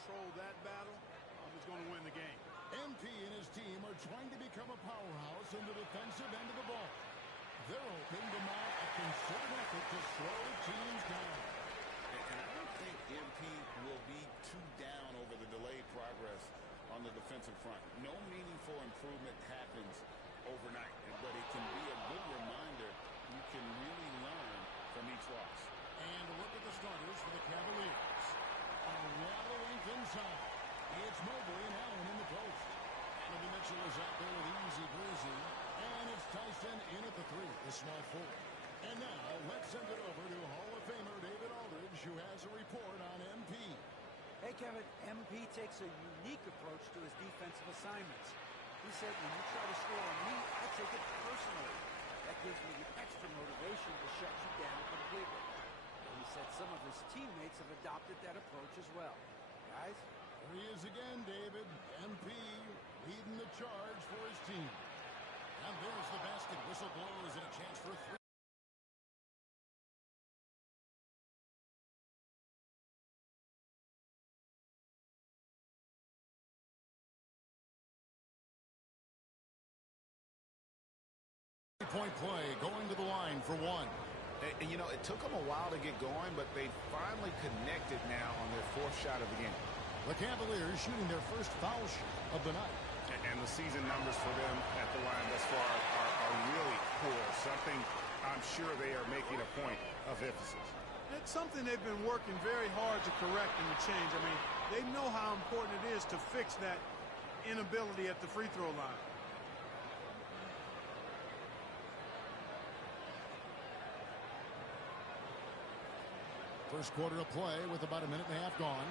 control that battle is going to win the game. MP and his team are trying to become a powerhouse in the defensive end of the ball. They're hoping to mount a concerted effort to slow teams down. And I don't think MP will be too down over the delayed progress on the defensive front. No meaningful improvement happens overnight, but it can be a good reminder you can really learn from each loss. And a look at the starters for the Cavaliers. A lot of length inside. It's Mobley and Allen in the post. Donovan Mitchell is out there with easy breezy. And it's Tyson in at the three, the small forward. And now let's send it over to Hall of Famer David Aldridge, who has a report on MP. Hey, Kevin, MP takes a unique approach to his defensive assignments. He said, when you try to score on me, I take it personally. That gives me the extra motivation to shut you down completely. And he said some of his teammates have adopted that approach as well. Guys? There he is again, David. MP leading the charge for his team. And there's the basket. Whistle blows and a chance for a three. Point play, going to the line for one. And, you know, it took them a while to get going, but they finally connected now on their fourth shot of the game. The Cavaliers shooting their first foul shot of the night. And the season numbers for them at the line thus far are really poor. Something I'm sure they are making a point of emphasis. It's something they've been working very hard to correct and to change. I mean, they know how important it is to fix that inability at the free throw line. First quarter of play with about a minute and a half gone.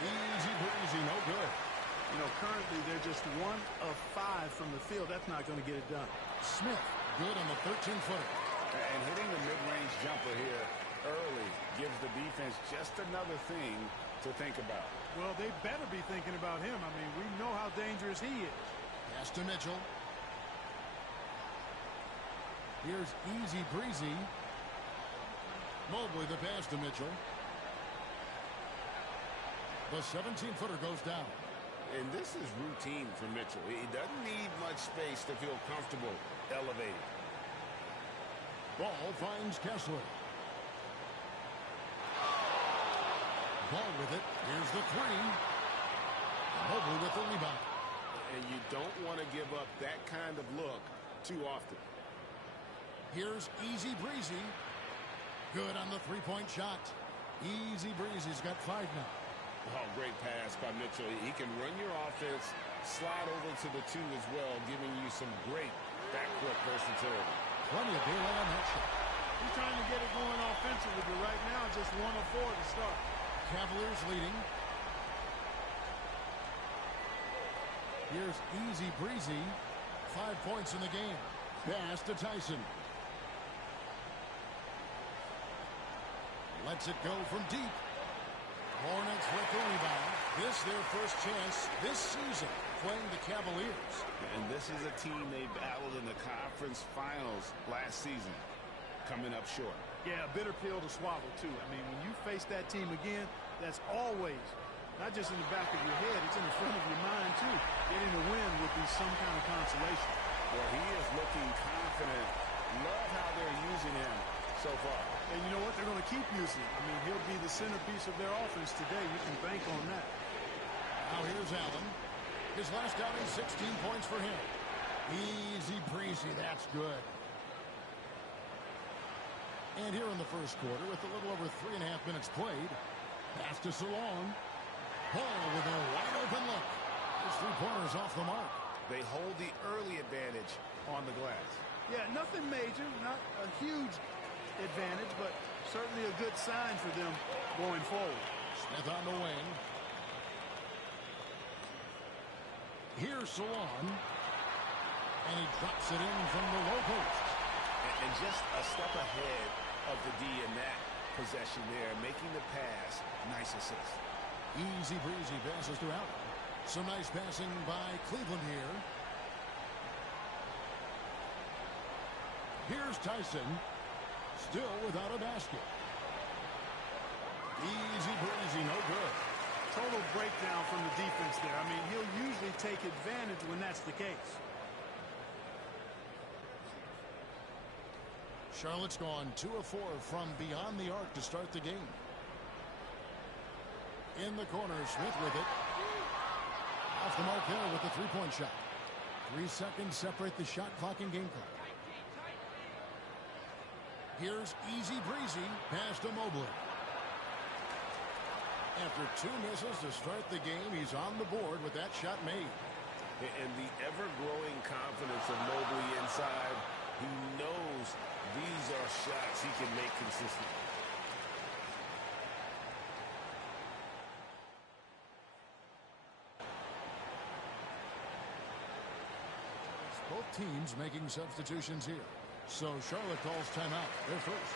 Easy breezy, no good. You know, currently they're just 1 of 5 from the field. That's not going to get it done. Smith, good on the 13-footer. And hitting the mid-range jumper here early gives the defense just another thing to think about. Well, they better be thinking about him. I mean, we know how dangerous he is. Pass to Mitchell. Here's easy breezy. Mobley the pass to Mitchell. The 17-footer goes down. And this is routine for Mitchell. He doesn't need much space to feel comfortable elevating. Ball finds Kessler. Ball with it. Here's the three. Mobley with the rebound. And you don't want to give up that kind of look too often. Here's easy breezy. Good on the three-point shot. Easy breezy's got 5 now. Oh, great pass by Mitchell. He can run your offense, slide over to the 2 as well, giving you some great backcourt versatility. Plenty of daylight on that shot. He's trying to get it going offensively, but right now just 1 of 4 to start. Cavaliers leading. Here's easy breezy. 5 points in the game. Pass to Tyson. Lets it go from deep. Hornets with the rebound. This their first chance this season playing the Cavaliers. And this is a team they battled in the conference finals last season. Coming up short. Yeah, a bitter pill to swallow, too. I mean, when you face that team again, that's always, not just in the back of your head, it's in the front of your mind, too. Getting the win would be some kind of consolation. Well, he is looking confident. Love how they're using him so far. And you know what? They're going to keep using him. I mean, he'll be the centerpiece of their offense today. You can bank on that. Now here's Allen. His last outing, 16 points for him. Easy breezy, that's good. And here in the first quarter, with a little over 3.5 minutes played, pass to Salon. Hall with a wide open look. His 3-pointers off the mark. They hold the early advantage on the glass. Yeah, nothing major, not a huge advantage, but certainly a good sign for them going forward. Smith on the wing. Here's Salon. And he drops it in from the low post. And just a step ahead of the D in that possession there, making the pass. Nice assist. Easy breezy passes to Allen. Some nice passing by Cleveland here. Here's Tyson. Still without a basket. Easy breezy, no good. Total breakdown from the defense there. I mean, he'll usually take advantage when that's the case. Charlotte's gone 2 of 4 from beyond the arc to start the game. In the corner, Smith with it. Off the mark there with the three-point shot. 3 seconds separate the shot clock and game clock. Here's easy breezy pass to Mobley. After 2 misses to start the game, he's on the board with that shot made. And the ever-growing confidence of Mobley inside. He knows these are shots he can make consistently. Both teams making substitutions here. So Charlotte calls timeout. They're first.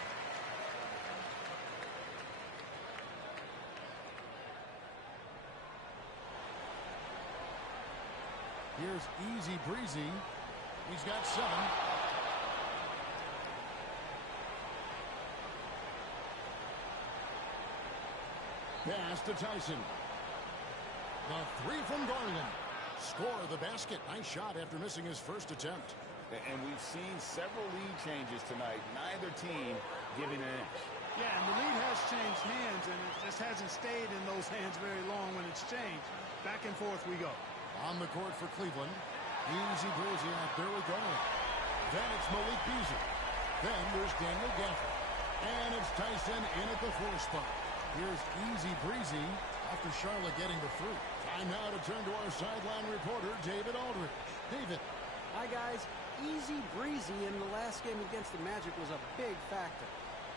Here's easy breezy. He's got 7. Pass to Tyson. The 3 from Garland. Score the basket. Nice shot after missing his first attempt. And we've seen several lead changes tonight. Neither team giving an inch. Yeah, and the lead has changed hands, and it just hasn't stayed in those hands very long when it's changed. Back and forth we go. On the court for Cleveland. Easy breezy out there we go. Then it's Malik Beasley. Then there's Daniel Gafford. And it's Tyson in at the 4 spot. Here's easy breezy after Charlotte getting the 3. Time now to turn to our sideline reporter, David Aldridge. David. Hi, guys. Easy breezy in the last game against the Magic was a big factor.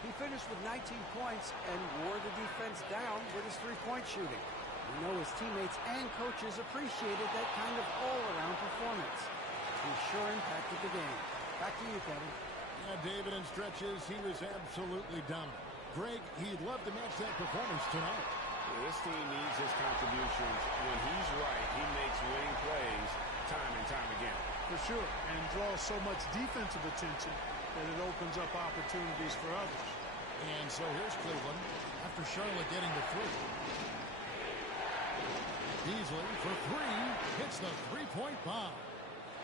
He finished with 19 points and wore the defense down with his 3-point shooting. We know his teammates and coaches appreciated that kind of all-around performance. He sure impacted the game. Back to you, Kevin. Yeah, David, in stretches, he was absolutely dominant. Greg, he'd love to match that performance tonight. This team needs his contributions. When he's right, he makes winning plays time and time again. For sure, and draws so much defensive attention that it opens up opportunities for others. And so here's Cleveland after Charlotte getting the 3. Beasley for 3 hits the 3-point bomb.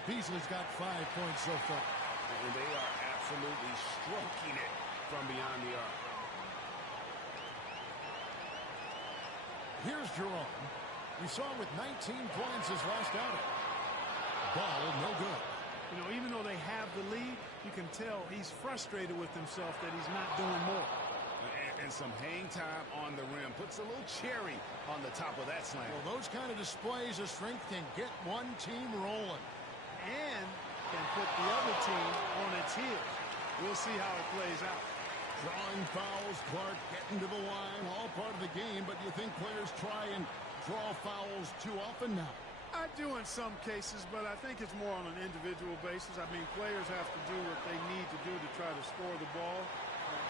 Beasley's got 5 points so far. And they are absolutely stroking it from beyond the arc. Here's Jerome. We saw him with 19 points his last outing. Ball no good. You know, even though they have the lead, you can tell he's frustrated with himself that he's not doing more. And some hang time on the rim. Puts a little cherry on the top of that slam. Well, those kind of displays of strength can get one team rolling. And can put the other team on its heels. We'll see how it plays out. Drawing fouls, Clark getting to the line, all part of the game, but you think players try and draw fouls too often now? I do in some cases, but I think it's more on an individual basis. I mean, players have to do what they need to do to try to score the ball.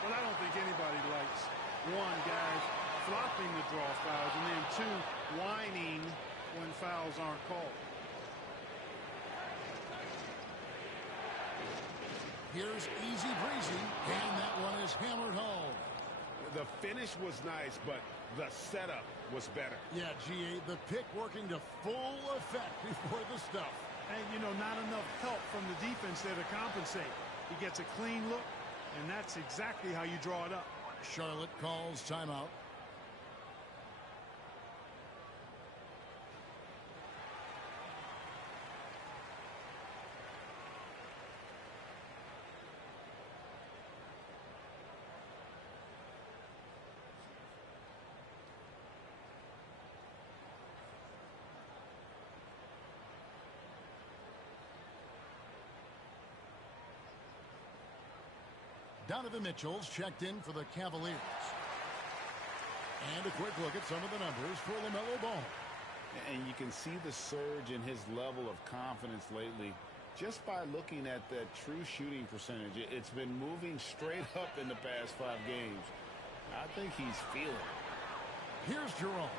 But I don't think anybody likes, 1, guys flopping the draw fouls, and then 2, whining when fouls aren't called. Here's easy breezy, and that one is hammered home. The finish was nice, but the setup was better. Yeah, GA, the pick working to full effect before the stuff. And, you know, not enough help from the defense there to compensate. He gets a clean look, and that's exactly how you draw it up. Charlotte calls timeout. Donovan Mitchell's checked in for the Cavaliers. And a quick look at some of the numbers for LaMelo Ball. And you can see the surge in his level of confidence lately just by looking at that true shooting percentage. It's been moving straight up in the past 5 games. I think he's feeling it. Here's Jerome.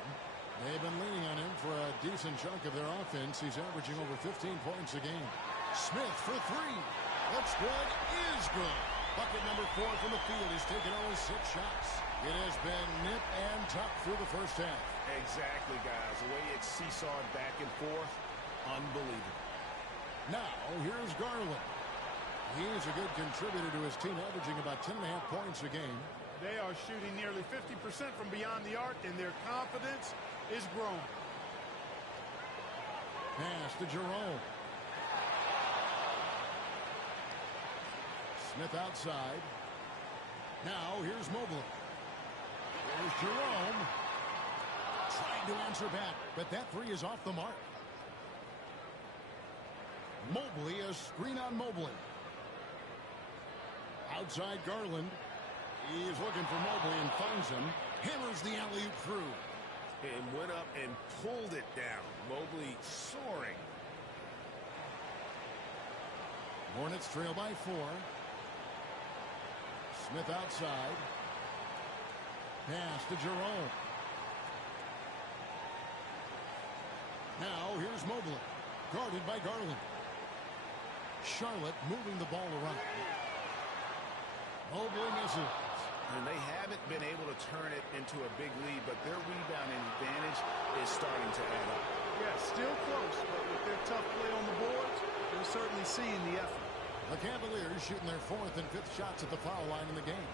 They've been leaning on him for a decent chunk of their offense. He's averaging over 15 points a game. Smith for 3. Looks good, is good. Bucket number 4 from the field. He's taken only 6 shots. It has been nip and tuck through the first half. Exactly, guys. The way it's seesawed back and forth, unbelievable. Now, here's Garland. He's a good contributor to his team, averaging about 10.5 points a game. They are shooting nearly 50% from beyond the arc, and their confidence is growing. Pass to Jerome. Smith outside. Now, here's Mobley. Here's Jerome. Trying to answer back, but that three is off the mark. Mobley, a screen on Mobley. Outside Garland. He is looking for Mobley and finds him. Hammers the alley-oop through. And went up and pulled it down. Mobley soaring. Hornets trail by 4. Smith outside. Pass to Jerome. Now here's Mobley. Guarded by Garland. Charlotte moving the ball around. Mobley misses. And they haven't been able to turn it into a big lead, but their rebounding advantage is starting to add up. Yeah, still close, but with their tough play on the boards, they're certainly seeing the effort. The Cavaliers shooting their 4th and 5th shots at the foul line in the game.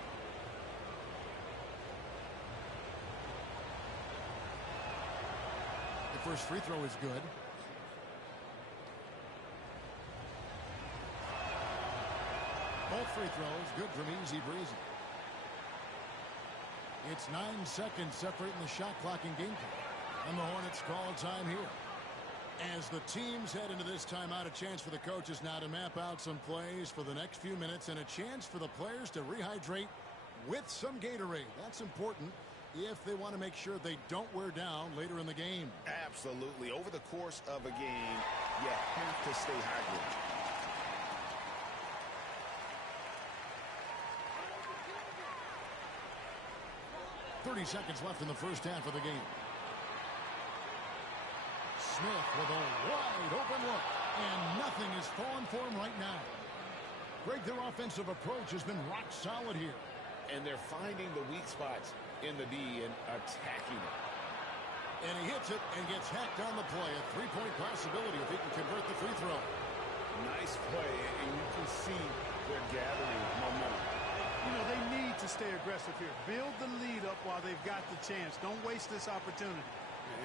The first free throw is good. Both free throws good from Easy Breezy. It's 9 seconds separating the shot clock and game clock. And the Hornets call time here. As the teams head into this timeout, a chance for the coaches now to map out some plays for the next few minutes and a chance for the players to rehydrate with some Gatorade. That's important if they want to make sure they don't wear down later in the game. Absolutely. Over the course of a game, you have to stay hydrated. .30 seconds left in the first half of the game. Smith with a wide open look, and nothing is falling for him right now. Greg, their offensive approach has been rock solid here. And they're finding the weak spots in the D and attacking it. And he hits it and gets hacked on the play. A three-point possibility if he can convert the free throw. Nice play, and you can see they're gathering momentum. You know, they need to stay aggressive here. Build the lead up while they've got the chance. Don't waste this opportunity.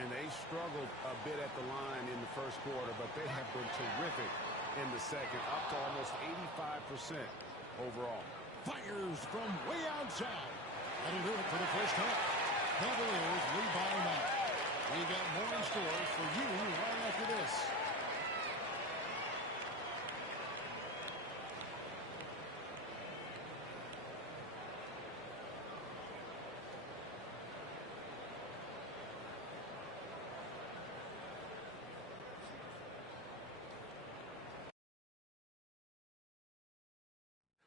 And they struggled a bit at the line in the first quarter, but they have been terrific in the second, up to almost 85% overall. Fires from way outside. That'll do it for the first half. Cavaliers lead by 9. We got more in store for you right after this.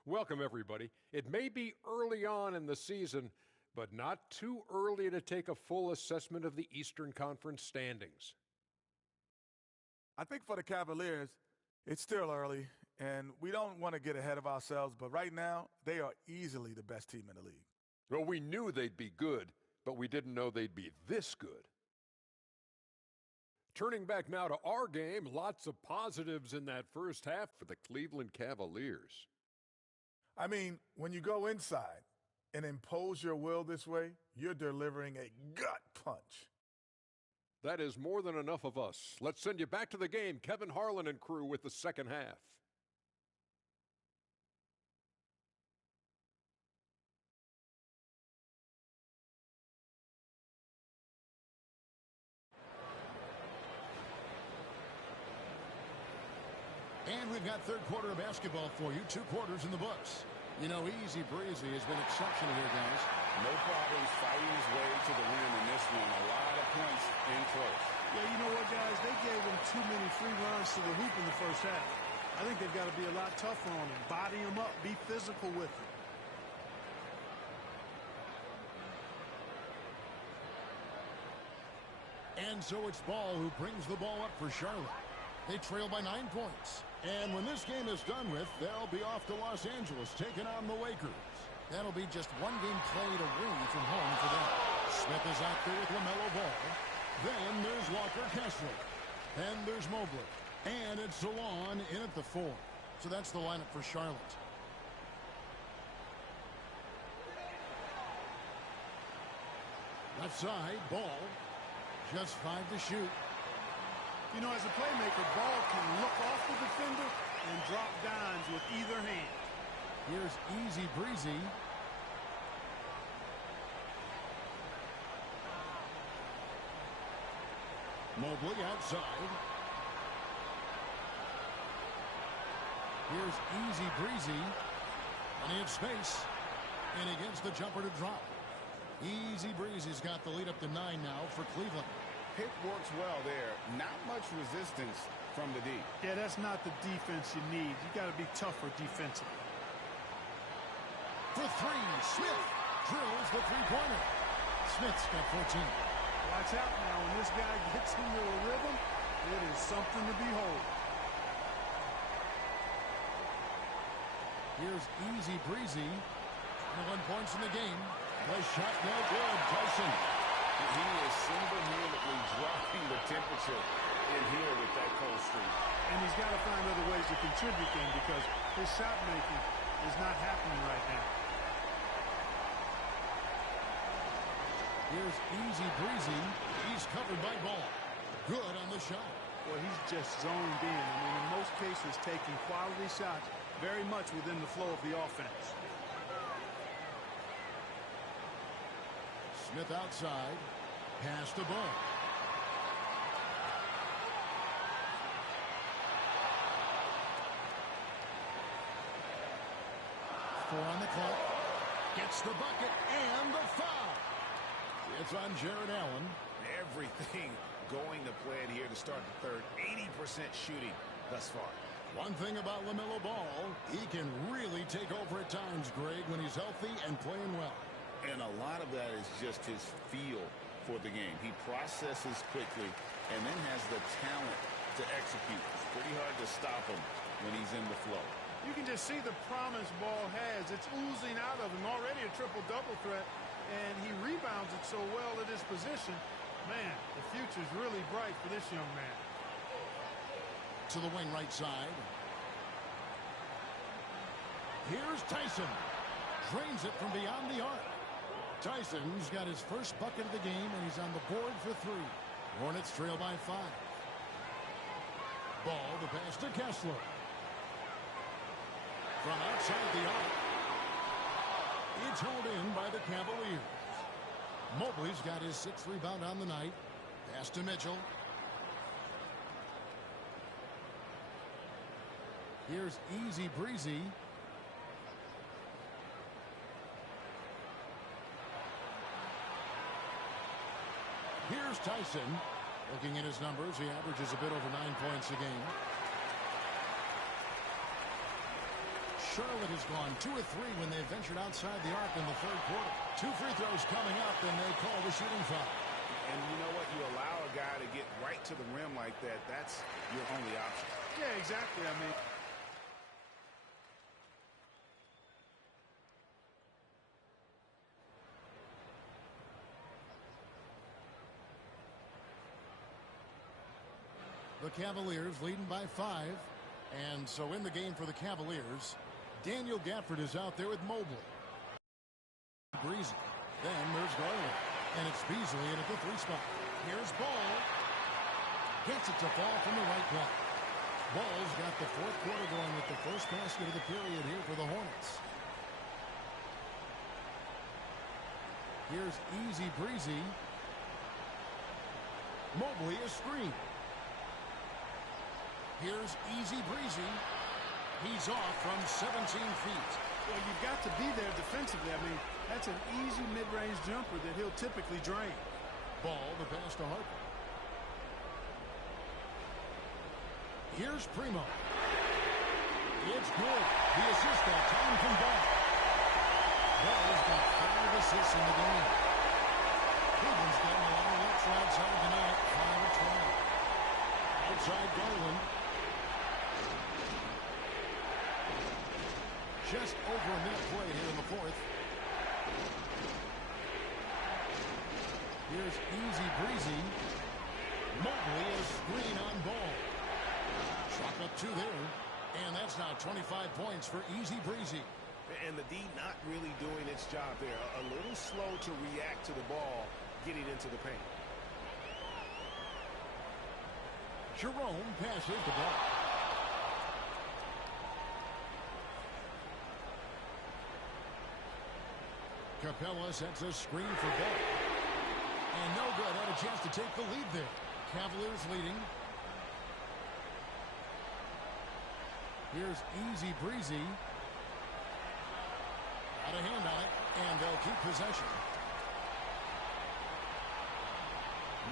Welcome, everybody. It may be early on in the season, but not too early to take a full assessment of the Eastern Conference standings. I think for the Cavaliers, it's still early, and we don't want to get ahead of ourselves, but right now, they are easily the best team in the league. Well, we knew they'd be good, but we didn't know they'd be this good. Turning back now to our game, lots of positives in that first half for the Cleveland Cavaliers. I mean, when you go inside and impose your will this way, you're delivering a gut punch. That is more than enough of us. Let's send you back to the game. Kevin Harlan and crew with the second half. And we've got third quarter of basketball for you. 2 quarters in the books. You know, Easy Breezy has been exceptional here, guys. No problems fighting his way to the rim in this one. A lot of points in close. Yeah, you know what, guys? They gave them too many free runs to the hoop in the first half. I think they've got to be a lot tougher on them. Body them up. Be physical with them. And so it's Ball who brings the ball up for Charlotte. They trail by 9 points. And when this game is done with, they'll be off to Los Angeles taking on the Lakers. That'll be just one game played away from home for them. Smith is out there with LaMelo Ball. Then there's Walker Kessler. And there's Mobley. And it's Salon in at the 4. So that's the lineup for Charlotte. Left side, Ball. Just 5 to shoot. You know, as a playmaker, Ball can look off the defender and drop dimes with either hand. Here's Easy Breezy. Mobley outside. Here's Easy Breezy. Plenty of space. And he gets the jumper to drop. Easy Breezy's got the lead up to 9 now for Cleveland. Pick works well there. Not much resistance from the D. Yeah, that's not the defense you need. You got to be tougher defensively. For 3, Smith drills the three-pointer. Smith's got 14. Watch out now. When this guy gets into a rhythm, it is something to behold. Here's Easy Breezy. 21 points in the game. The shot no good. Tyson. He is single-handedly dropping the temperature in here with that cold streak. And he's got to find other ways to contribute then because his shot making is not happening right now. Here's Easy Breezy. He's covered by Ball. Good on the shot. Well, he's just zoned in. I mean, in most cases, taking quality shots very much within the flow of the offense. Smith outside. Pass to Ball. Four on the clock. Gets the bucket and the foul. It's on Jared Allen. Everything going to plan here to start the third. 80% shooting thus far. One thing about LaMelo Ball, he can really take over at times, Greg, when he's healthy and playing well. And a lot of that is just his feel for the game. He processes quickly and then has the talent to execute. It's pretty hard to stop him when he's in the flow. You can just see the promise Ball has. It's oozing out of him. Already a triple-double threat, and he rebounds it so well at his position. Man, the future's really bright for this young man. To the wing right side. Here's Tyson. Drains it from beyond the arc. Tyson's got his first bucket of the game, and he's on the board for 3. Hornets trail by 5. Ball, the pass to Kessler. From outside the arc. It's held in by the Cavaliers. Mobley's got his 6th rebound on the night. Pass to Mitchell. Here's Easy Breezy. Here's Tyson. Looking at his numbers, he averages a bit over 9 points a game. Charlotte has gone 2 of 3 when they ventured outside the arc in the 3rd quarter. 2 free throws coming up, and they call the shooting foul. And you know what? You allow a guy to get right to the rim like that. That's your only option. Yeah, exactly. I mean, the Cavaliers leading by 5. And so in the game for the Cavaliers, Daniel Gafford is out there with Mobley. Breezy. Then there's Garland. And it's Beasley in at the 3 spot. Here's Ball. Gets it to fall from the right block. Ball's got the 4th quarter going with the first basket of the period here for the Hornets. Here's Easy Breezy. Mobley is screened. Here's Easy Breezy. He's off from 17 feet. well, you've got to be there defensively. I mean, that's an easy mid-range jumper that he'll typically drain. Ball, the pass to Harper. Here's Primo. It's good. The assist that time from Ball. Ball's got 5 assists in the game. Cleveland's getting a lot of looks outside tonight. 5 of 12. Outside Garland. Just over a minute played here in the 4th. Here's easy breezy. Mobley is screen on ball. Chalk up 2 there. And that's now 25 points for easy breezy. And the D not really doing its job there. A little slow to react to the ball getting into the paint. Jerome passes the ball. Capella sets a screen for ball. And no good. Had a chance to take the lead there. Cavaliers leading. Here's easy breezy. Got a hand on it, and they'll keep possession.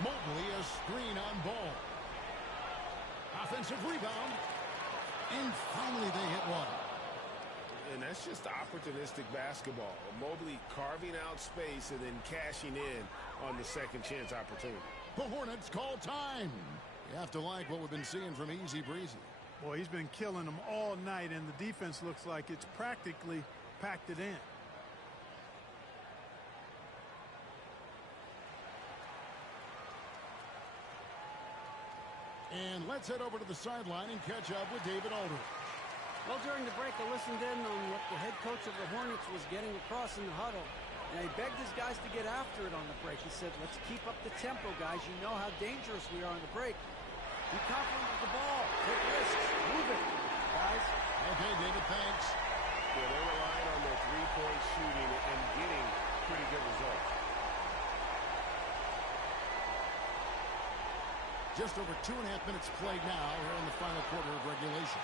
Mobley a screen on ball. Offensive rebound. And finally they hit one. And that's just opportunistic basketball. Mobley carving out space and then cashing in on the second chance opportunity. The Hornets call time. You have to like what we've been seeing from easy breezy. Boy, he's been killing them all night, and the defense looks like it's practically packed it in. And let's head over to the sideline and catch up with David Aldridge. Well, during the break, I listened in on what the head coach of the Hornets was getting across in the huddle. And he begged his guys to get after it on the break. He said, let's keep up the tempo, guys. You know how dangerous we are on the break. Be confident with the ball. Take risks. Move it, guys. Okay, David, thanks. Yeah, they're relying on their three-point shooting and getting pretty good results. Just over 2.5 minutes played now here in the final quarter of regulation.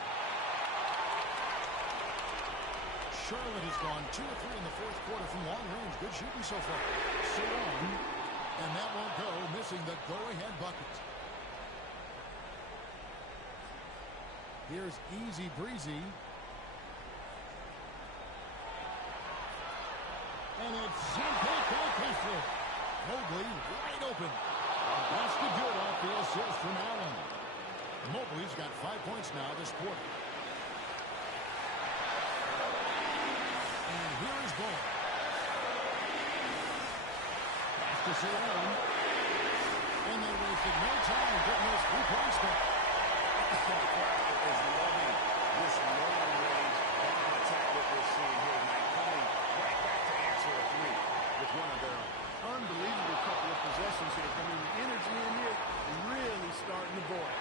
Charlotte has gone 2 of 3 in the fourth quarter from long range. Good shooting so far. So long. And that won't go, missing the go-ahead bucket. Here's easy breezy. And it's sent back by Kessler. Mobley wide open. That's the good off the assist from Allen. Mobley's got 5 points now this quarter. And here is ball. Pass to Allen. And they wasted no time getting those 3 points back. Is loving this long-range attack that we're seeing here tonight, coming right back to answer a 3 with one of their own. Unbelievable couple of possessions here. I mean, the energy in here really starting to boil.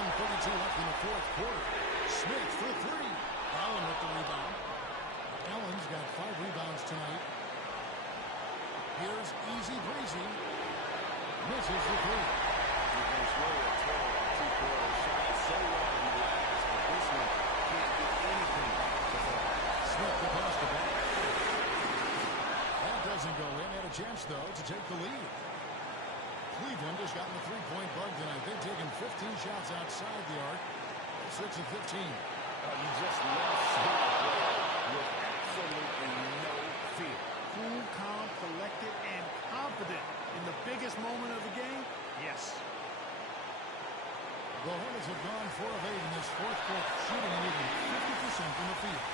1:32 left in the fourth quarter. Smith for 3. Allen with the rebound. Allen's got 5 rebounds tonight. Here's easy breezy. Misses the 3. He's really a 12 on 2 quarters. Shot so well in the last, but this one can't do anything to fall. Smith across the back. That doesn't go in. Had a chance, though, to take the lead. Cleveland has gotten a 3-point bug tonight. They've taken 15 shots outside the arc. 6 of 15. You just love seeing a player with absolutely no fear. Cool, calm, collected, and confident in the biggest moment of the game. Yes. The Hornets have gone 4 of 8 in this fourth quarter, shooting an even 50% from the field.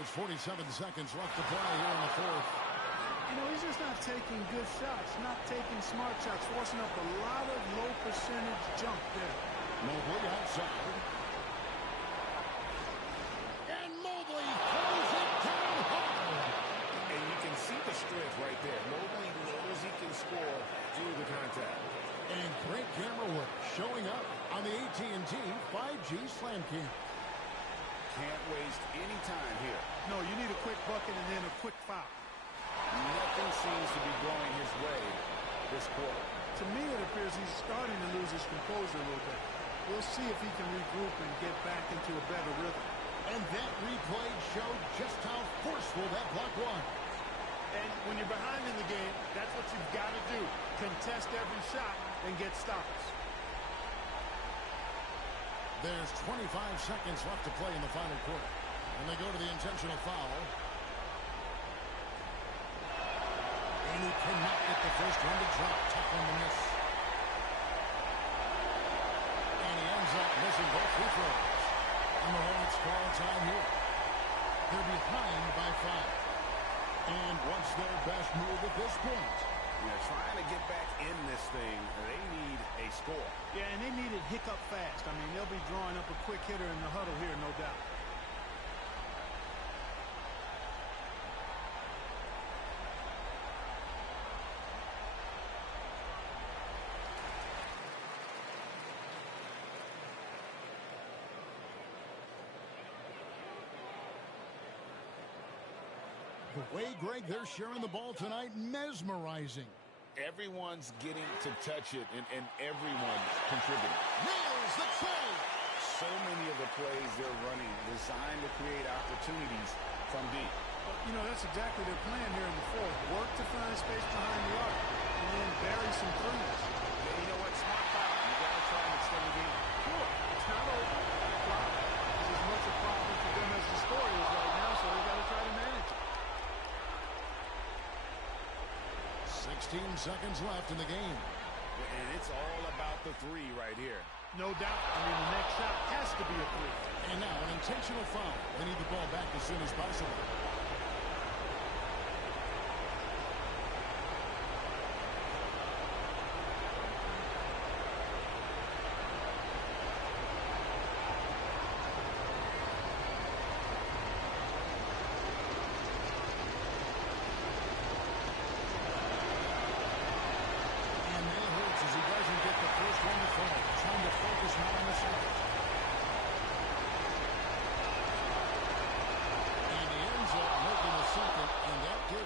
There's 47 seconds left to play here in the fourth. You know, he's just not taking good shots, not taking smart shots, forcing up a lot of low percentage jump there. Mobley outside. And Mobley throws it down hard. And you can see the strength right there. Mobley knows he can score through the contact. And great camera work showing up on the AT&T 5G Slam Cam. Can't waste any time here. No, you need a quick bucket and then a quick foul. Nothing seems to be going his way this quarter. To me, it appears he's starting to lose his composure a little bit. We'll see if he can regroup and get back into a better rhythm. And that replay showed just how forceful that block was. And when you're behind in the game, that's what you've got to do. Contest every shot and get stops. There's 25 seconds left to play in the final quarter. And they go to the intentional foul. And he cannot get the first one to drop. Tough one to miss. And he has ends up missing both free throws. And the Hornets call time here. They're behind by 5. And what's their best move at this point? Yeah, trying to get back in this thing, they need a score. Yeah, and they need it hiccup fast. I mean, they'll be drawing up a quick hitter in the huddle here, no doubt. The way, Greg, they're sharing the ball tonight, mesmerizing. Everyone's getting to touch it, and everyone's contributing. Nails the trade. So many of the plays they're running designed to create opportunities from deep. But, you know, that's exactly their plan here in the fourth. Work to find space behind the arc and then bury some threes. Yeah, you know what? Smart foul. You got to try and extend the game. Sure, it's not over. The clock is as much a problem for them as the score is right now, so they got to try to manage it. 16 seconds left in the game. And it's all about the three right here. No doubt. I mean, the next shot has to be a three. And now an intentional foul. They need the ball back as soon as possible.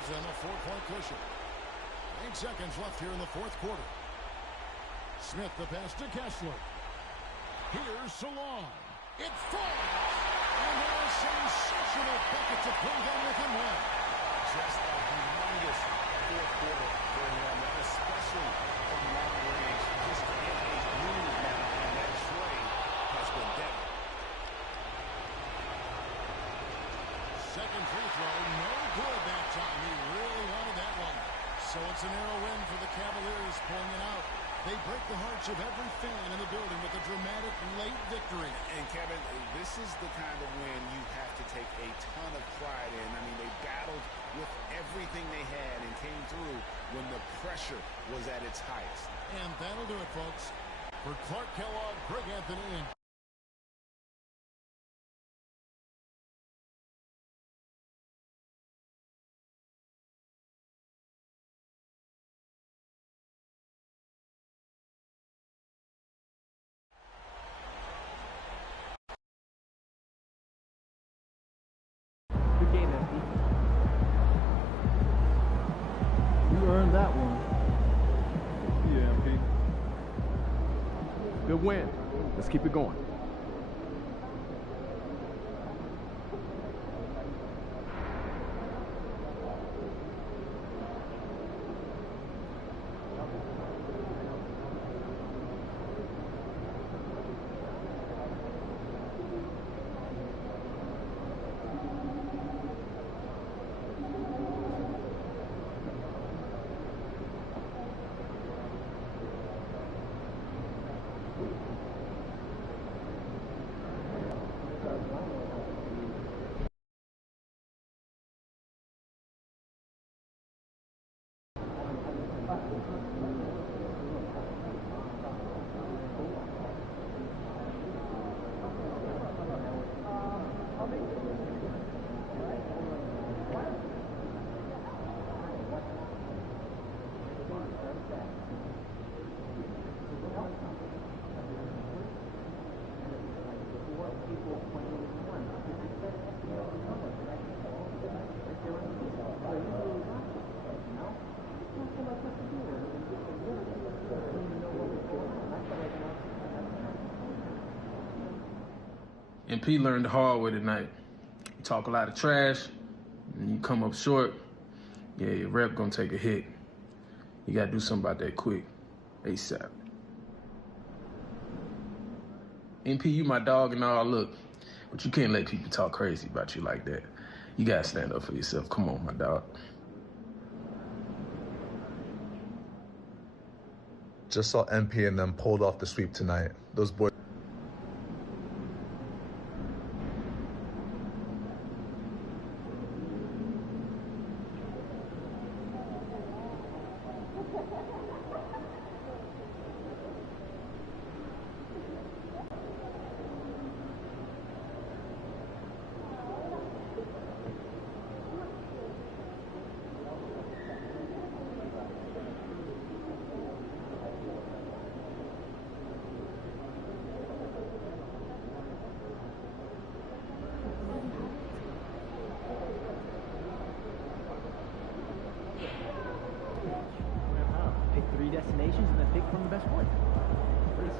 Them a 4-point cushion. 8 seconds left here in the fourth quarter. Smith the pass to Kessler. Here's Salon. It falls. And a sensational bucket to bring them within one. Just a humongous fourth quarter for him, especially from long range. Just in a groove now, and that tray has been deadly. Second free throw, no good that time. He really wanted that one. So it's a narrow win for the Cavaliers, pulling it out. They break the hearts of every fan in the building with a dramatic late victory. And Kevin, this is the kind of win you have to take a ton of pride in. I mean, they battled with everything they had and came through when the pressure was at its highest. And that'll do it, folks. For Clark Kellogg, Greg Anthony, and you earned that one. Yeah, MP. Good win. Let's keep it going. And P learned the hard way tonight. You talk a lot of trash, and you come up short, yeah, your rep gonna take a hit. You gotta do something about that quick, ASAP. MP, you my dog and all, look, but you can't let people talk crazy about you like that. You gotta stand up for yourself. Come on, my dog. Just saw MP and them pulled off the sweep tonight. Those boys. Pick 3 destinations and then pick from the best one. Please.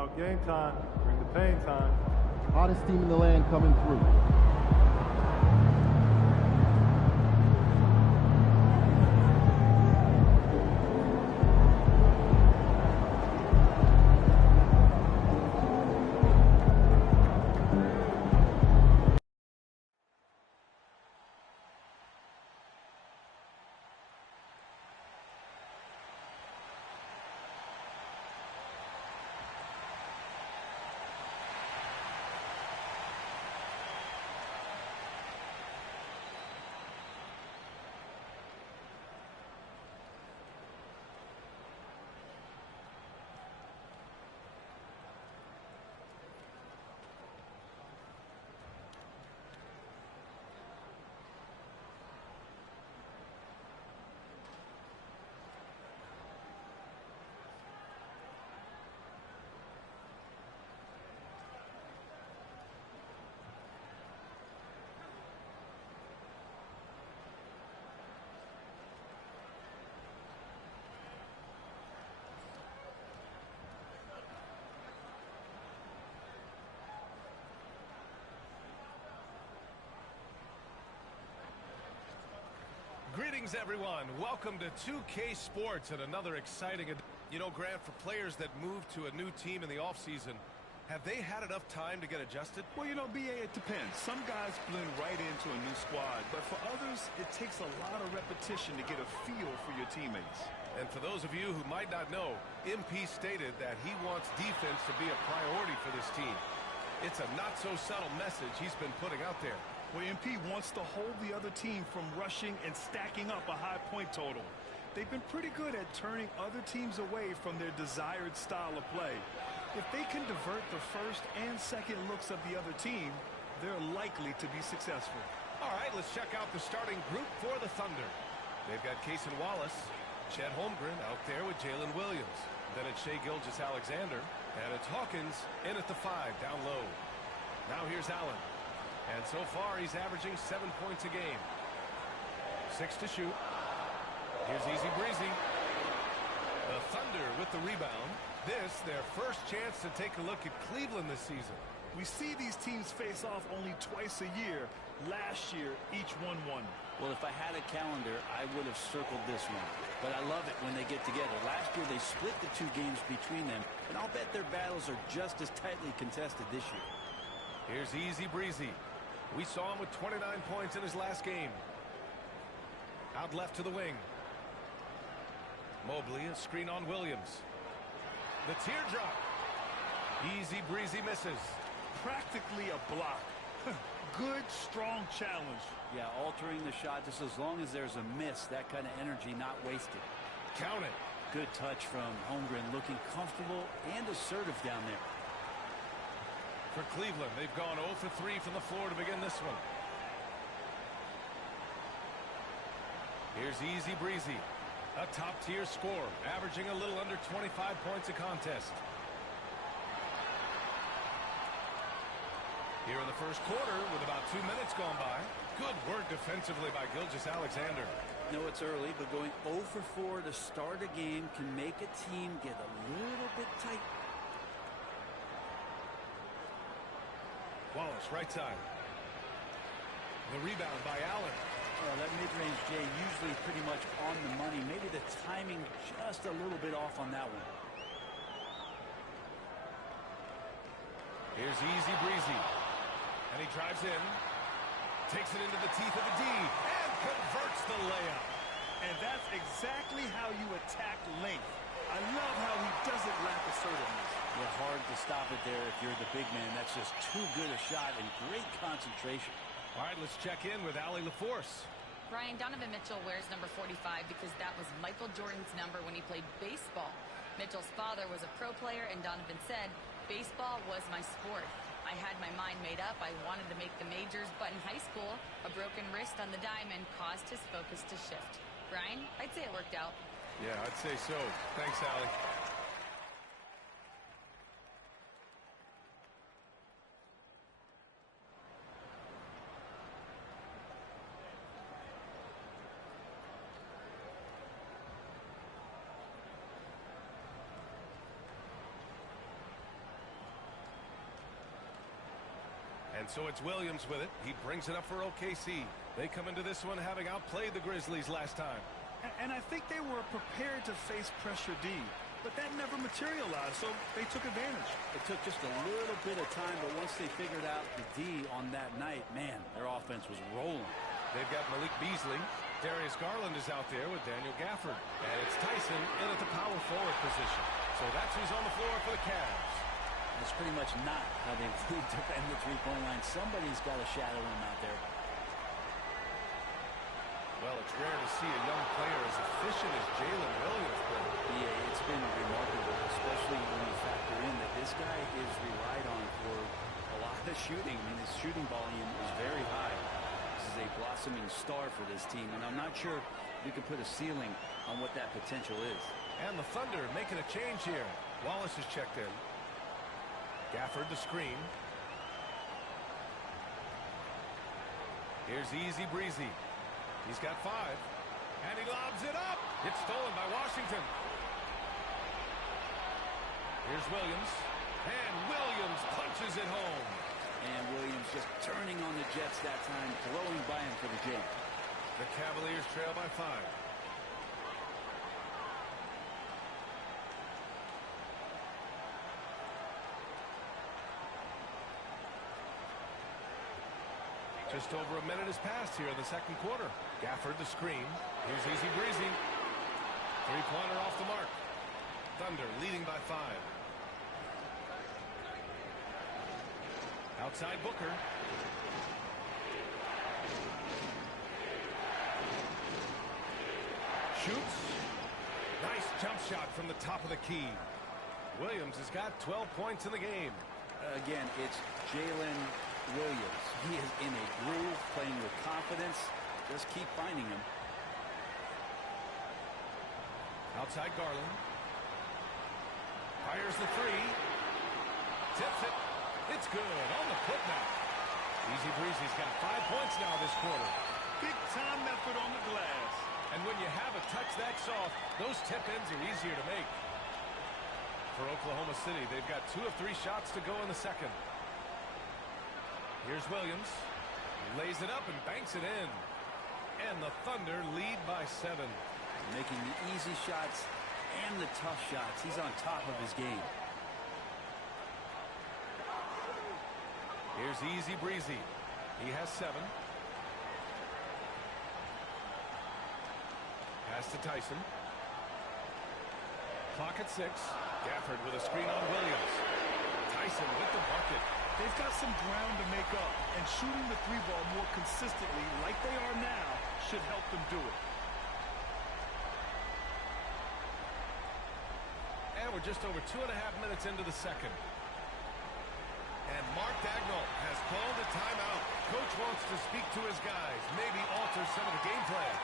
Timeout, game time. Bring the pain time. Hottest team in the land coming through. Greetings, everyone. Welcome to 2K Sports and another exciting... You know, Grant, for players that move to a new team in the offseason, have they had enough time to get adjusted? Well, you know, BA, it depends. Some guys blend right into a new squad, but for others, it takes a lot of repetition to get a feel for your teammates. And for those of you who might not know, MP stated that he wants defense to be a priority for this team. It's a not-so-subtle message he's been putting out there. Well, MP wants to hold the other team from rushing and stacking up a high point total. They've been pretty good at turning other teams away from their desired style of play. If they can divert the first and second looks of the other team, they're likely to be successful. All right, let's check out the starting group for the Thunder. They've got Cason Wallace, Chet Holmgren out there with Jalen Williams. Then it's Shai Gilgeous-Alexander, and it's Hawkins in at the 5 down low. Now here's Allen. And so far, he's averaging 7 points a game. 6 to shoot. Here's Easy Breezy. The Thunder with the rebound. This, their first chance to take a look at Cleveland this season. We see these teams face off only twice a year. Last year, each won one. Well, if I had a calendar, I would have circled this one. But I love it when they get together. Last year, they split the two games between them, and I'll bet their battles are just as tightly contested this year. Here's Easy Breezy. We saw him with 29 points in his last game. Out left to the wing. Mobley, a screen on Williams. The teardrop. Easy Breezy misses. Practically a block. Good, strong challenge. Yeah, altering the shot just as long as there's a miss. That kind of energy not wasted. Count it. Good touch from Holmgren, looking comfortable and assertive down there. For Cleveland, they've gone 0 for 3 from the floor to begin this one. Here's Easy Breezy, a top-tier scorer, averaging a little under 25 points a contest. Here in the first quarter, with about 2 minutes gone by, good work defensively by Gilgeous-Alexander. No, it's early, but going 0 for 4 to start a game can make a team get a little bit tight. Wallace, right side. The rebound by Allen. Well, that mid-range J usually pretty much on the money. Maybe the timing just a little bit off on that one. Here's Easy Breezy. And he drives in. Takes it into the teeth of the D. And converts the layup. And that's exactly how you attack length. I love how he doesn't lack assertiveness. Yeah, hard to stop it there if you're the big man. That's just too good a shot and great concentration. All right, let's check in with Allie LaForce. Brian, Donovan Mitchell wears number 45 because that was Michael Jordan's number when he played baseball. Mitchell's father was a pro player, and Donovan said, baseball was my sport. I had my mind made up. I wanted to make the majors, but in high school, a broken wrist on the diamond caused his focus to shift. Brian, I'd say it worked out. Yeah, I'd say so. Thanks, Allie. And so it's Williams with it. He brings it up for OKC. They come into this one having outplayed the Grizzlies last time. And I think they were prepared to face pressure D, but that never materialized, so they took advantage. It took just a little bit of time, but once they figured out the D on that night, man, their offense was rolling. They've got Malik Beasley. Darius Garland is out there with Daniel Gafford. And it's Tyson in at the power forward position. So that's who's on the floor for the Cavs. That's pretty much not how they defend the three-point line. Somebody's got to shadow him out there. Well, it's rare to see a young player as efficient as Jalen Williams. Yeah, it's been remarkable, especially when you factor in that this guy is relied on for a lot of shooting. I mean, his shooting volume is very high. This is a blossoming star for this team, and I'm not sure we can put a ceiling on what that potential is. And the Thunder making a change here. Wallace is checked in. Gafford the screen. Here's Easy Breezy. He's got 5. And he lobs it up. It's stolen by Washington. Here's Williams. And Williams punches it home. And Williams just turning on the Jets that time, throwing by him for the jam. The Cavaliers trail by 5. Just over a minute has passed here in the second quarter. Gafford the screen. Here's Easy Breezy. Three-pointer off the mark. Thunder leading by 5. Outside Booker. Shoots. Nice jump shot from the top of the key. Williams has got 12 points in the game. Again, it's Jalen Williams. He is in a groove, playing with confidence. Just keep finding him. Outside Garland. Fires the 3. Tips it. It's good on the putback. Easy Breezy's got 5 points now this quarter. Big time effort on the glass. And when you have a touch that soft, those tip-ins are easier to make. For Oklahoma City, they've got 2 of 3 shots to go in the second. Here's Williams. Lays it up and banks it in. And the Thunder lead by 7. Making the easy shots and the tough shots. He's on top of his game. Here's Easy Breezy. He has 7. Pass to Tyson. Clock at 6. Gafford with a screen on Williams. Tyson with the bucket. They've got some ground to make up, and shooting the 3-ball more consistently like they are now should help them do it. And we're just over 2.5 minutes into the second. And Mark Dagnall has called a timeout. Coach wants to speak to his guys, maybe alter some of the game plan.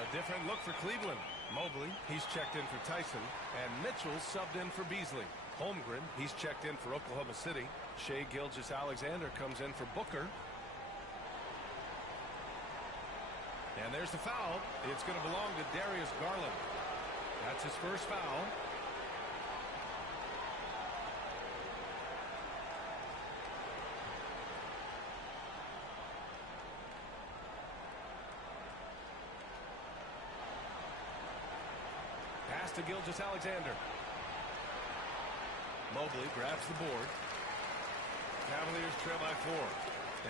A different look for Cleveland. Mobley, he's checked in for Tyson, and Mitchell subbed in for Beasley. Holmgren, he's checked in for Oklahoma City. Shai Gilgeous-Alexander comes in for Booker. And there's the foul. It's going to belong to Darius Garland. That's his first foul. Pass to Gilgeous-Alexander. Mobley grabs the board. Cavaliers trail by 4.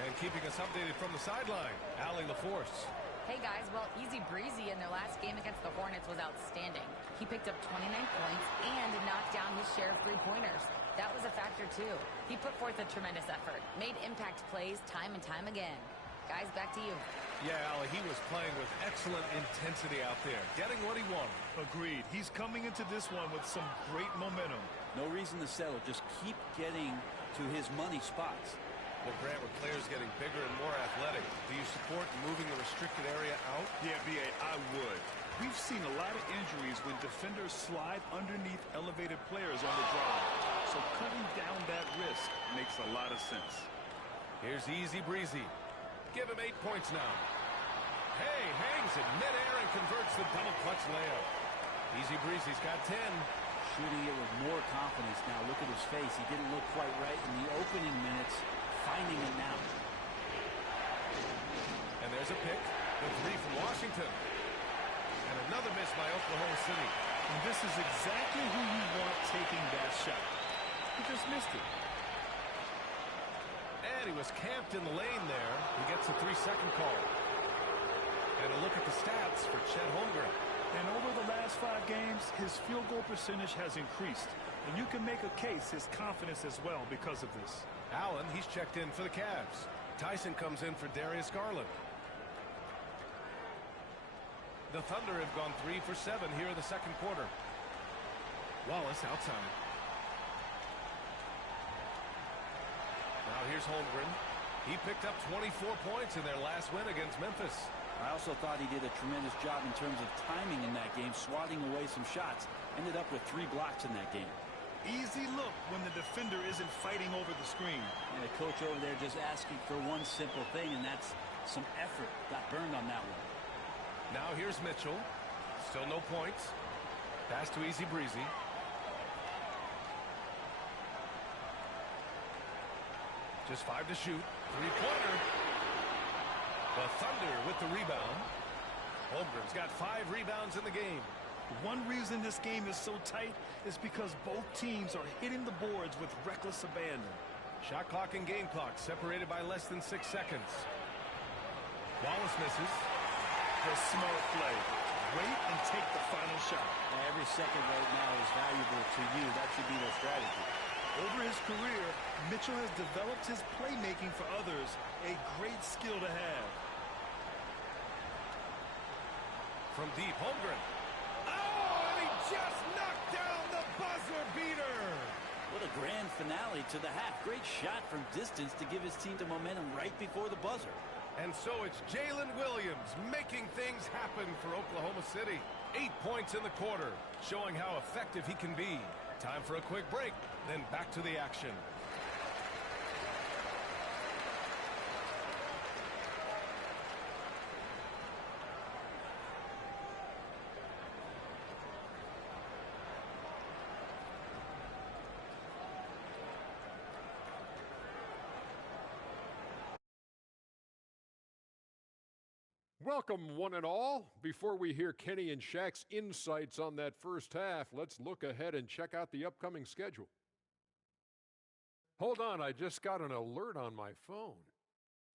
And keeping us updated from the sideline, Allie LaForce. Hey guys, well, Easy Breezy in their last game against the Hornets was outstanding. He picked up 29 points and knocked down his share of 3-pointers. That was a factor too. He put forth a tremendous effort, made impact plays time and time again. Guys, back to you. Yeah, Allie, he was playing with excellent intensity out there, getting what he wanted. Agreed. He's coming into this one with some great momentum. No reason to settle. Just keep getting to his money spots. Well, Grant, with players getting bigger and more athletic, do you support moving the restricted area out? Yeah, B.A., I would. We've seen a lot of injuries when defenders slide underneath elevated players on the drive. So cutting down that risk makes a lot of sense. Here's Easy Breezy. Give him 8 points now. Hey, hangs in midair and converts the double clutch layup. Easy Breezy's got 10. Shooting it with more confidence now. Look at his face. He didn't look quite right in the opening minutes. three from Washington. And another miss by Oklahoma City. And this is exactly who you want taking that shot. He just missed it. And he was camped in the lane there. He gets a 3-second call. And a look at the stats for Chet Holmgren. And over the last 5 games, his field goal percentage has increased. And you can make a case his confidence as well because of this. Allen, he's checked in for the Cavs. Tyson comes in for Darius Garland. The Thunder have gone 3 for 7 here in the second quarter. Wallace outside. Now here's Holmgren. He picked up 24 points in their last win against Memphis. I also thought he did a tremendous job in terms of timing in that game, swatting away some shots. Ended up with 3 blocks in that game. Easy look when the defender isn't fighting over the screen. And the coach over there just asking for one simple thing, and that's some effort. Got burned on that one. Now here's Mitchell. Still no points. Pass to Easy Breezy. Just 5 to shoot. 3-pointer. The Thunder with the rebound. Holmgren's got 5 rebounds in the game. One reason this game is so tight is because both teams are hitting the boards with reckless abandon. Shot clock and game clock separated by less than 6 seconds. Wallace misses. The smart play. Wait and take the final shot. Every second right now is valuable to you. That should be their strategy. Over his career, Mitchell has developed his playmaking for others, a great skill to have. From deep, Holmgren. Oh, and he just knocked down the buzzer beater. What a grand finale to the half. Great shot from distance to give his team the momentum right before the buzzer. And so it's Jalen Williams making things happen for Oklahoma City. 8 points in the quarter, showing how effective he can be. Time for a quick break, then back to the action. Welcome, one and all. Before we hear Kenny and Shaq's insights on that first half, let's look ahead and check out the upcoming schedule. Hold on, I just got an alert on my phone.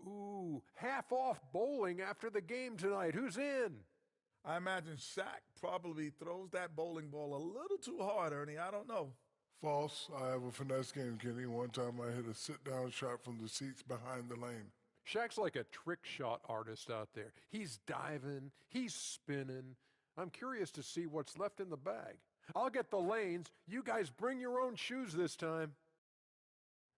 Ooh, half-off bowling after the game tonight. Who's in? I imagine Shaq probably throws that bowling ball a little too hard, Ernie. I don't know. False. I have a finesse game, Kenny. One time I hit a sit-down shot from the seats behind the lane. Shaq's like a trick shot artist out there. He's diving, he's spinning. I'm curious to see what's left in the bag. I'll get the lanes. You guys bring your own shoes this time.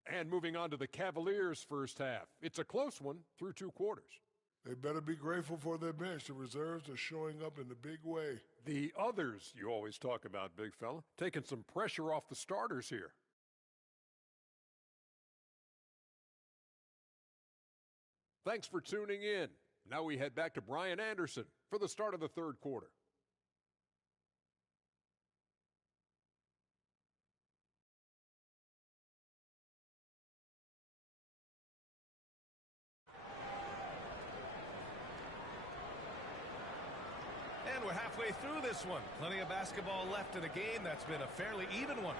And moving on to the Cavaliers' first half. It's a close one through 2 quarters. They better be grateful for their bench. The reserves are showing up in a big way. The others you always talk about, big fella. Taking some pressure off the starters here. Thanks for tuning in. Now we head back to Brian Anderson for the start of the third quarter. And we're halfway through this one. Plenty of basketball left in a game that's been a fairly even one.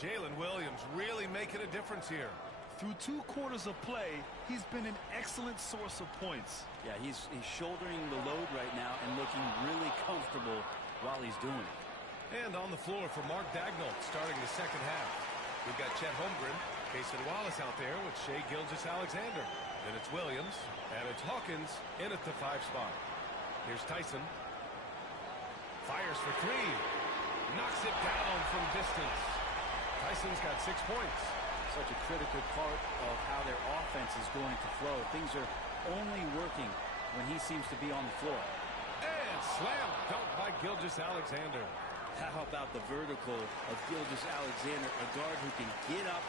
Jalen Williams really making a difference here. Through 2 quarters of play, he's been an excellent source of points. Yeah, he's shouldering the load right now and looking really comfortable while he's doing it. And on the floor for Mark Daigneault starting the second half. We've got Chet Holmgren, Cason Wallace out there with Shai Gilgeous-Alexander. Then it's Williams, and it's Hawkins in at the 5 spot. Here's Tyson. Fires for 3. Knocks it down from distance. Tyson's got 6 points. Such a critical part of how their offense is going to flow. Things are only working when he seems to be on the floor. And slam dunk by Gilgeous-Alexander. How about the vertical of Gilgeous-Alexander, a guard who can get up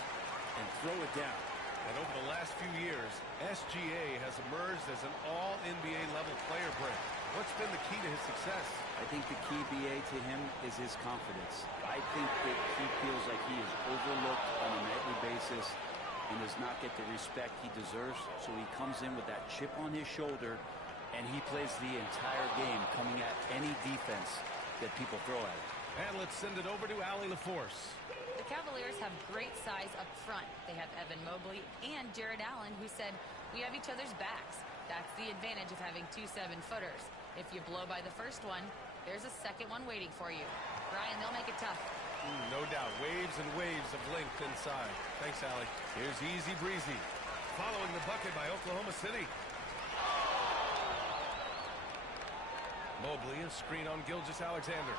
and throw it down. And over the last few years, SGA has emerged as an all-NBA level player break. What's been the key to his success? I think the key, BA, to him is his confidence. I think that he feels like he is overlooked on a nightly basis and does not get the respect he deserves. So he comes in with that chip on his shoulder And he plays the entire game coming at any defense that people throw at him. And let's send it over to Allie LaForce. The Cavaliers have great size up front. They have Evan Mobley and Jared Allen, who said, "We have each other's backs." That's the advantage of having 2 7-footers. If you blow by the first one, there's a second one waiting for you. Ryan, they'll make it tough. No doubt. Waves and waves of length inside. Thanks, Allie. Here's Easy Breezy. Following the bucket by Oklahoma City. Mobley, a screen on Gilgeous-Alexander.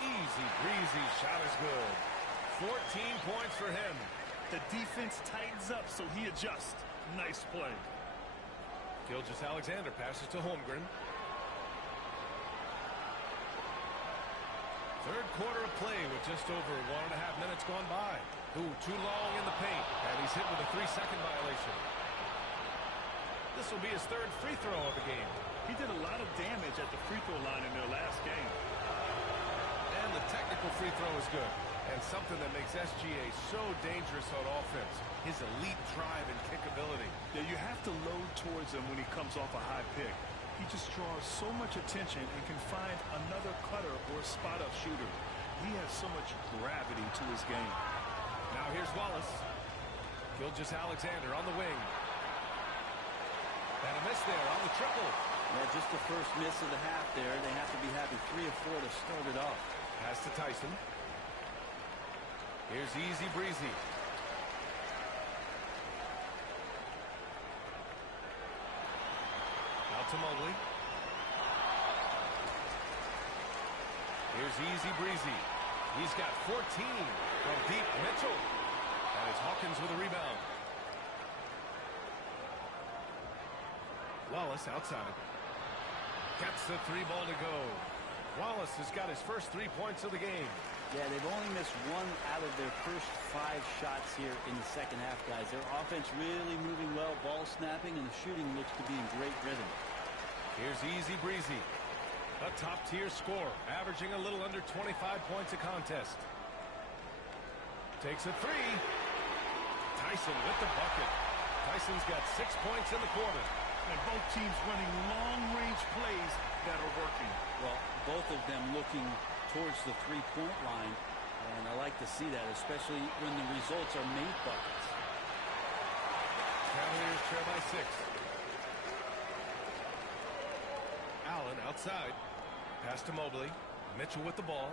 Easy breezy, shot is good. 14 points for him. The defense tightens up, so he adjusts. Nice play. Gilgeous-Alexander passes to Holmgren. Third quarter of play with just over 1.5 minutes gone by. Ooh, too long in the paint, and he's hit with a 3-second violation. This will be his third free throw of the game. He did a lot of damage at the free throw line in their last game. And the technical free throw is good. And something that makes SGA so dangerous on offense, his elite drive and kick ability. Yeah, you have to load towards him when he comes off a high pick. He just draws so much attention and can find another cutter or spot-up shooter. He has so much gravity to his game. Now here's Wallace. Gilgeous-Alexander on the wing. And a miss there on the triple. Yeah, just the first miss of the half there. They have to be happy 3 of 4 to start it off. Pass to Tyson. Here's Easy Breezy. Out to Mobley. Here's Easy Breezy. He's got 14 from deep. Mitchell. And it's Hawkins with a rebound. Wallace outside. Gets the 3 ball to go. Wallace has got his first 3 points of the game. Yeah, they've only missed 1 out of their first 5 shots here in the second half, guys. Their offense really moving well, ball snapping, and the shooting looks to be in great rhythm. Here's Easy Breezy. A top-tier scorer, averaging a little under 25 points a contest. Takes a 3. Tyson with the bucket. Tyson's got 6 points in the quarter. And both teams running long-range plays that are working. Well, both of them looking towards the 3-point line, and I like to see that, especially when the results are made buckets. Cavaliers trail by 6. Allen outside. Pass to Mobley. Mitchell with the ball.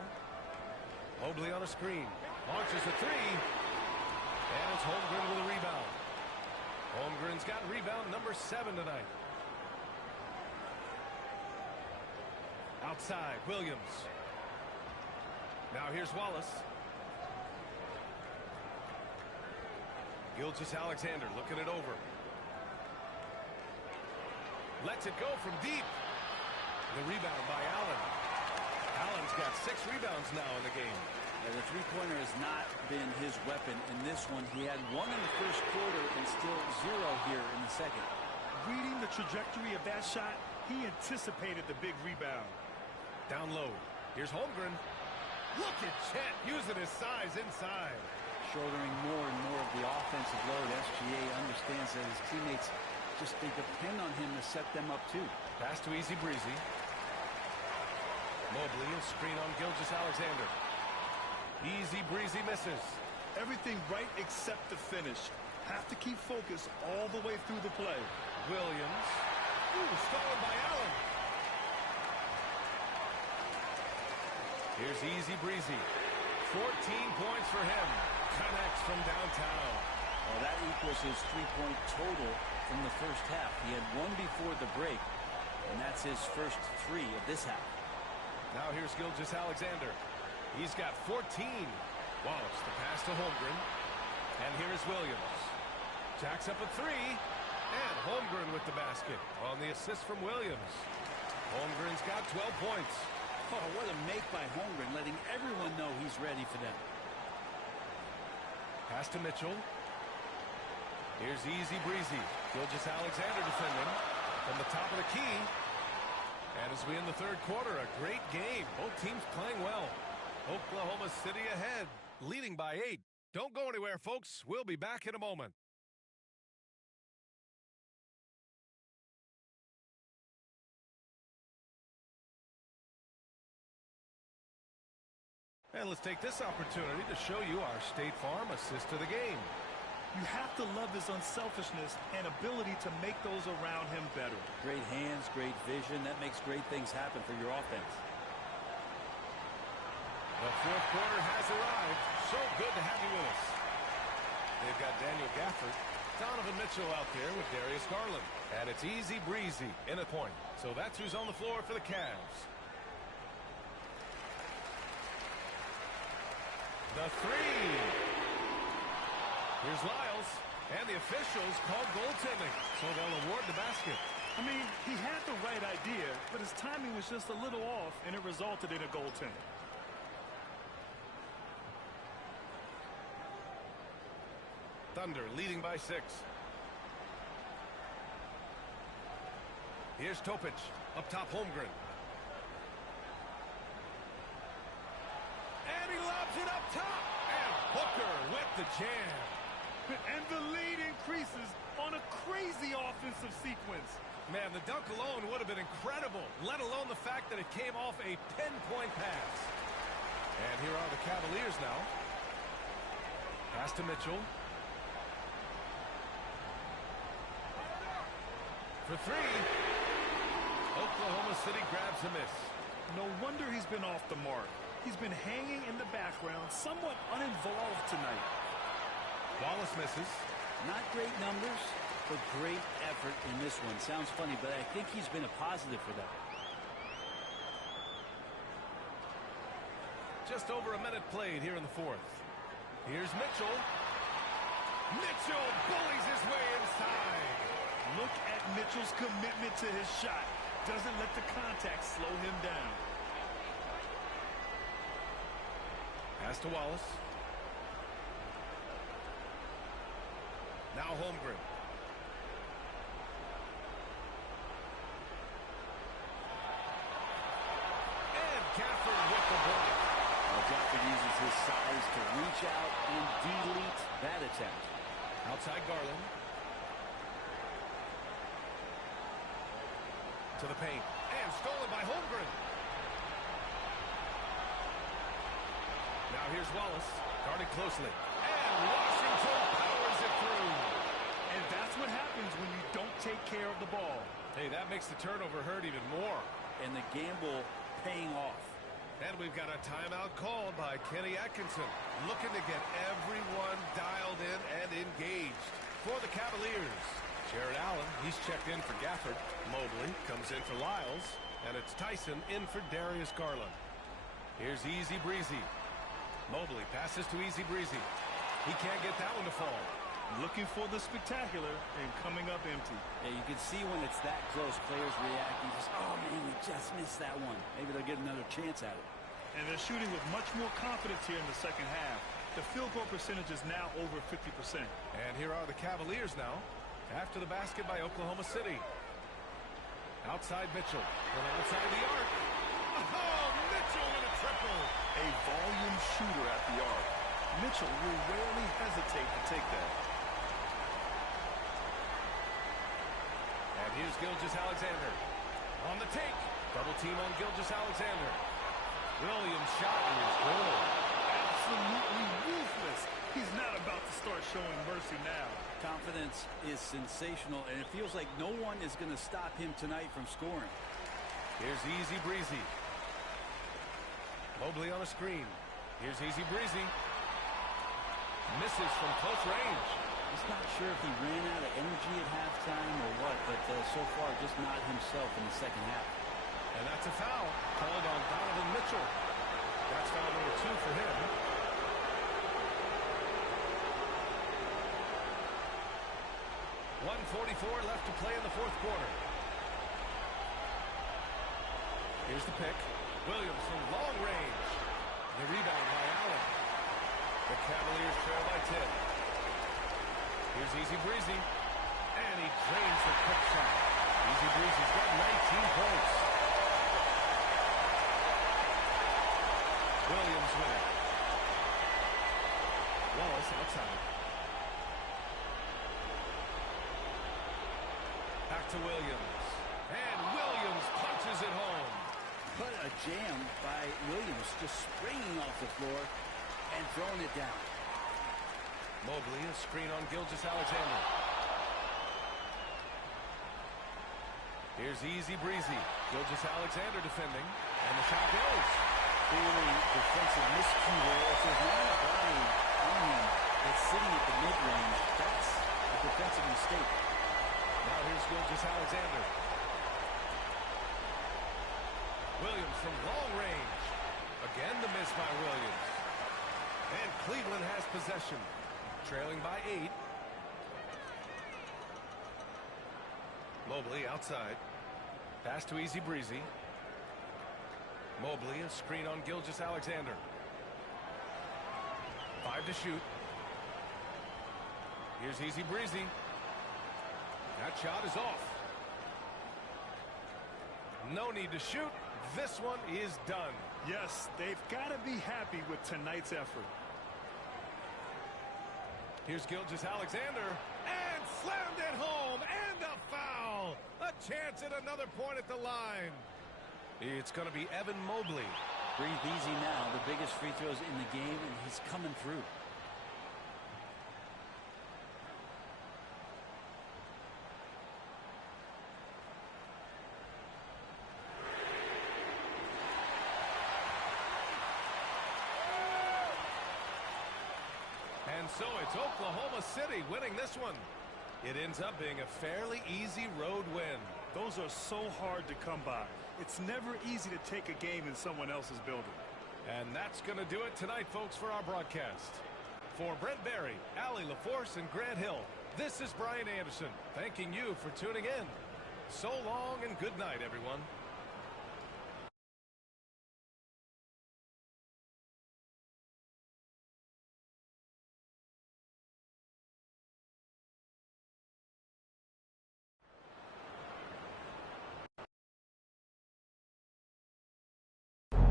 Mobley on a screen. Launches a 3. And it's Holmgren with a rebound. Holmgren's got rebound number 7 tonight. Outside, Williams. Now here's Wallace. Gilgeous-Alexander looking it over. Lets it go from deep. The rebound by Allen. Allen's got 6 rebounds now in the game. Yeah, the 3-pointer has not been his weapon in this one. He had 1 in the first quarter and still 0 here in the second. Reading the trajectory of that shot, he anticipated the big rebound. Down low. Here's Holmgren. Look at Chet using his size inside. Shouldering more and more of the offensive load. SGA understands that his teammates they depend on him to set them up too. Pass to Easy Breezy. Mobley, a screen on Gilgeous-Alexander. Easy Breezy misses. Everything right except the finish. Have to keep focus all the way through the play. Williams. Ooh, stolen by Allen. Here's Easy Breezy. 14 points for him. Connects from downtown. Well, that equals his 3-point total from the first half. He had 1 before the break, and that's his first 3 of this half. Now here's Gilgeous-Alexander. He's got 14. Wallace, the pass to Holmgren. And here is Williams. Jacks up a 3. And Holmgren with the basket on the assist from Williams. Holmgren's got 12 points. Oh, what a make by Holmgren, letting everyone know he's ready for them. Pass to Mitchell. Here's Easy Breezy. Gilgeous-Alexander defending from the top of the key. And as we end the third quarter, a great game. Both teams playing well. Oklahoma City ahead, leading by 8. Don't go anywhere, folks. We'll be back in a moment. And let's take this opportunity to show you our State Farm assist to the game. You have to love his unselfishness and ability to make those around him better. Great hands, great vision. That makes great things happen for your offense. The fourth quarter has arrived. So good to have you with us. They've got Daniel Gafford, Donovan Mitchell out there with Darius Garland. And it's easy breezy in a point. So that's who's on the floor for the Cavs. The three. Here's Lyles. And the officials called goaltending. So they'll award the basket. I mean, he had the right idea, but his timing was just a little off, and it resulted in a goaltending. Thunder leading by 6. Here's Topic. Up top, Holmgren. And he lobs it up top. And Booker with the jam. And the lead increases on a crazy offensive sequence. Man, the dunk alone would have been incredible, let alone the fact that it came off a pinpoint pass. And here are the Cavaliers now. Pass to Mitchell. For three. Oklahoma City grabs a miss. No wonder he's been off the mark. He's been hanging in the background, somewhat uninvolved tonight. Wallace misses. Not great numbers, but great effort in this one. Sounds funny, but I think he's been a positive for them. Just over a minute played here in the fourth. Here's Mitchell. Mitchell bullies his way inside. Look at Mitchell's commitment to his shot. Doesn't let the contact slow him down. Pass to Wallace. Now Holmgren. And Gafford with the block. Well, Gafford uses his size to reach out and delete that attempt. Outside Garland. To the paint. And stolen by Holmgren. Now here's Wallace. Guarded closely. And Washington powers it through. And that's what happens when you don't take care of the ball. Hey, that makes the turnover hurt even more. And the gamble paying off. And we've got a timeout called by Kenny Atkinson. Looking to get everyone dialed in and engaged. For the Cavaliers, Jared Allen, he's checked in for Gafford. Mobley comes in for Lyles. And it's Tyson in for Darius Garland. Here's Easy Breezy. Mobley passes to Easy Breezy. He can't get that one to fall. Looking for the spectacular and coming up empty. Yeah, you can see when it's that close, players reacting. Just, oh, man, we just missed that one. Maybe they'll get another chance at it. And they're shooting with much more confidence here in the second half. The field goal percentage is now over 50%. And here are the Cavaliers now. After the basket by Oklahoma City. Outside Mitchell. And outside the arc. Oh, Mitchell with a triple. A volume shooter at the arc. Mitchell will rarely hesitate to take that. And here's Gilgeous-Alexander. On the take. Double team on Gilgeous-Alexander. Williams' shot is good. Absolutely ruthless. He's not about to start showing mercy now. Confidence is sensational, and it feels like no one is going to stop him tonight from scoring. Here's Easy Breezy. Mobley on a screen. Here's Easy Breezy. Misses from close range. He's not sure if he ran out of energy at halftime or what, but so far just not himself in the second half. And that's a foul called on Donovan Mitchell. That's foul number 2 for him. .144 left to play in the fourth quarter. Here's the pick. Williams from long range. The rebound by Allen. The Cavaliers trail by 10. Here's Easy Breezy. And he drains the quick shot. Easy Breezy's got 19 points. Williams with it. Wallace outside. Back to Williams. And Williams punches it home. What a jam by Williams, just springing off the floor and throwing it down. Mobley, a screen on Gilgeous-Alexander. Here's Easy Breezy. Gilgeous-Alexander defending, and the shot goes. Clearly defensive miscue there. If there's not a body on him that's sitting at the mid-range, that's a defensive mistake. Now here's Gilgeous-Alexander. Williams from long range. Again the miss by Williams. And Cleveland has possession. Trailing by 8. Mobley outside. Pass to Easy Breezy. Mobley, a screen on Gilgeous-Alexander. 5 to shoot. Here's Easy Breezy. That shot is off. No need to shoot. This one is done. Yes, they've got to be happy with tonight's effort. Here's Gilgeous-Alexander, and slammed it home, and a foul. A chance at another point at the line. It's going to be Evan Mobley. Breathe easy now. The biggest free throws in the game, and he's coming through. And so it's Oklahoma City winning this one. It ends up being a fairly easy road win. Those are so hard to come by. It's never easy to take a game in someone else's building. And that's going to do it tonight, folks, for our broadcast. For Brent Barry, Allie LaForce, and Grant Hill, this is Brian Anderson, thanking you for tuning in. So long and good night, everyone.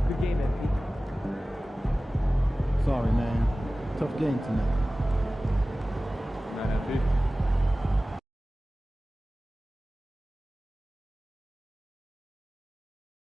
Good game, MP. Sorry, man. Tough game tonight. Not happy.